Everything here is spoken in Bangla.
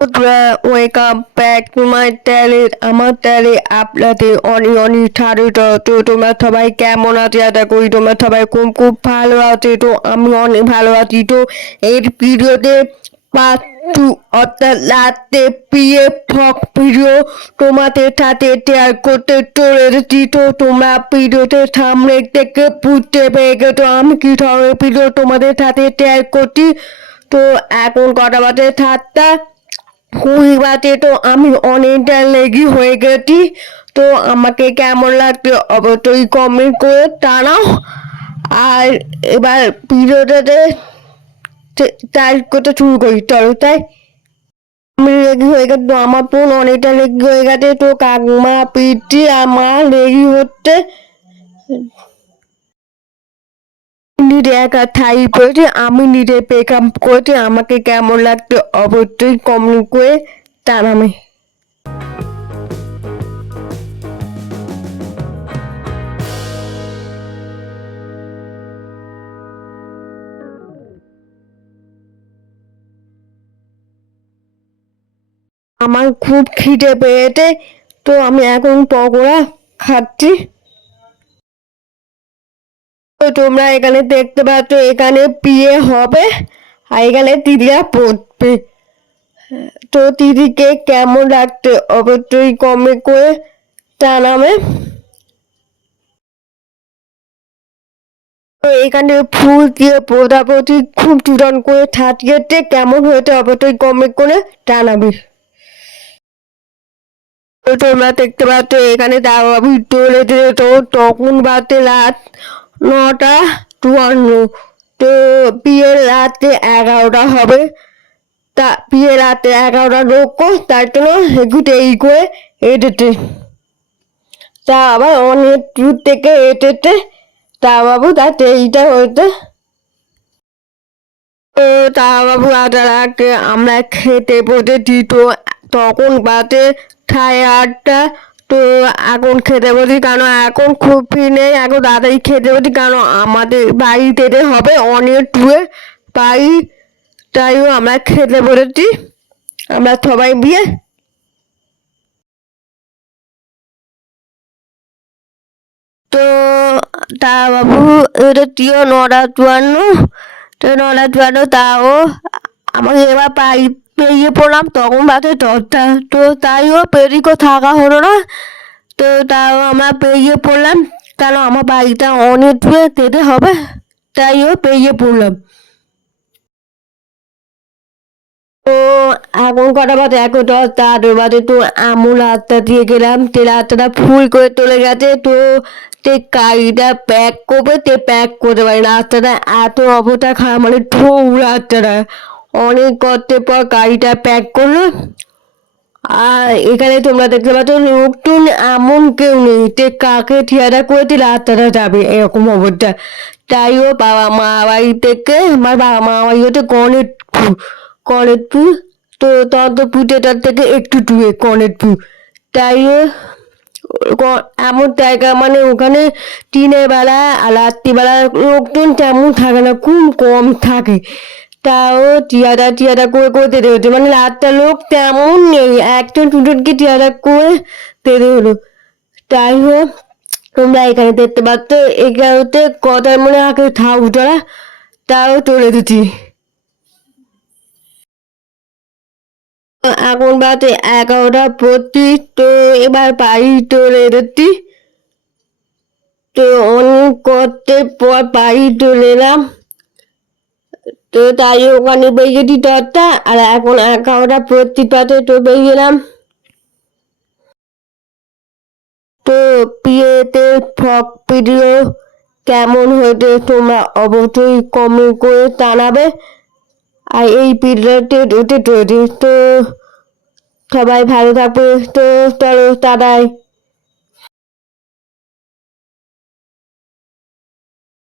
Welcome back to my channel, আমার চ্যানেলে আপনাদের অনেক অনেক স্বাগত। তো তোমরা সবাই কেমন আছে? আশা করি তোমরা সবাই খুব খুব ভালো আছে। তো আমি অনেক ভালো আছি। তো এর ভিডিওতে পার্ট টু অর্থাৎ লাস্টে পিএ ফক ভিডিও তোমাদের সাথে শেয়ার করতে চলে এসেছি তো তোমরা ভিডিওতে সামনে থেকে বুঝতে পেরে গেছো আমি কি ধরনের ভিডিও তোমাদের সাথে শেয়ার করছি। তো এখন কটা বাজে সাতটা। কুড়ি বাজে তো আমি অনেকটা লেগি হয়ে গেছি। তো আমাকে কেমন লাগছে অবশ্যই কমেন্ট করে জানাও। আর এবার ভিডিওটাতে তাই করতে শুরু করি, চলো তাই। আমি রেগি হয়ে গেছে, তো আমার ফোন অনেকটা লেগি হয়ে গেছে, তো কাকমা পিটি মা লেগি হচ্ছে। নিজে একা থাই করেছে আমি নিজে পেকাম করেছি আমাকে কেমন লাগছে অবশ্যই কমেন্ট করে জানাবে। আমার খুব খিদে পেয়েছে, তো আমি এখন পকোড়া খাচ্ছি। তো তোমরা এখানে দেখতে পাচ্ছ, এখানে বিয়ে হবে আর এখানে দিদিরা পড়বে। তো দিদিকে কেমন লাগছে অবশ্যই কমে করে জানাবে। এখানে ফুল দিয়ে প্রজাপতি খুব চূড়ন করে ছাটিয়েছে কেমন হয়েছে অবশ্যই কমে করে জানাবি। তোমরা দেখতে পাচ্ছ, এখানে দাবাবু চলে যেত তখন বাতে রাত নটা চুয়ান্ন। তো বিয়ের রাতে এগারোটা হবে। তা বিয়ে রাতে এগারোটা লোক তার জন্য একটু দেরি করে এটেছে তা আবার অনেক দূর থেকে এটেছে তা বাবু তার দেরিটা হয়েছে তো তা বাবু আগে আমরা খেতে বসেছি তো, তখন বাজে সাড়ে আটটা। তো এখন খেতে বসি কেন এখন খুব নেই এখন দাদাই খেতে বসি কেন আমাদের বাড়িতে হবে অনেক টুয়ে, তাই তাইও আমরা খেতে বসেছি আমরা সবাই বিয়ে তো তা বাবু, এটা টিও নটা চুয়ান্ন, তো নটা চুয়ান্ন তাও আমাকে এবার পাই পেরিয়ে পড়লাম, তখন বাজে দশটা। তো তাইও পেরিকো থাকা হলো না। তো তাও আমরা পেরিয়ে পড়লাম। কেন আমার বাড়িটা অনেক দূরে যেতে হবে, তাইও পেরিয়ে পড়লাম। তো এখন কটা বাজে? এখন দশ তার বাজে। তো আমুল রাস্তা দিয়ে গেলাম। তে রাস্তাটা ফুল করে চলে গেছে। তো তে গাড়িটা প্যাক করবে। তে প্যাক করতে পারি রাস্তাটা এত অবস্থা খারাপ মানে ঠৌ রাস্তাটা অনেক কষ্টের পর গাড়িটা প্যাক করল। আর এখানে তোমরা দেখতে পাচ্ছ লোকটুন এমন কেউ নেই, তে কাকে ঠিয়াটা করেছে, রাস্তাটা যাবে, এরকম অবস্থা। তাই ও বাবা মা বাড়ি থেকে, আমার বাবা মা বাড়ি হচ্ছে গণেশপুর গণেশপুর তো তন্তপুরটার থেকে একটু দূরে তাই ও এমন জায়গা মানে ওখানে দিনের বেলা আর রাত্রিবেলা লোকজন তেমন থাকে না, খুব কম থাকে। তাও টিয়ারা টিয়ারা করে করে তেতে হচ্ছে। মানে রাতটা লোক তেমন নেই। একজন দুজনকে টিয়ারা করে তেতে হলো। তাই হোক, তোমরা এখানে দেখতে পাচ্ছ, এগারোতে কটার মনে আগে থাক তারা তাও চলে দিচ্ছি এখন বাজে এগারোটা পঁচিশ তো এবার বাড়ি চলে এসেছি। তো অনেক করতে পর বাড়ি চলে এলাম। তো তাই ওখানে বেরিয়েছি দশটা আর এখন এগারোটা পঁচিশটাতে তো বেরিয়েলাম তো বিয়েতে ফক ভিডিও কেমন হয়েছে তোমরা অবশ্যই কমেন্ট করে জানাবে। আর এই ভিডিওতে ওতে তৈরি। তো সবাই ভালো থাকবে। তো চলো দাদাই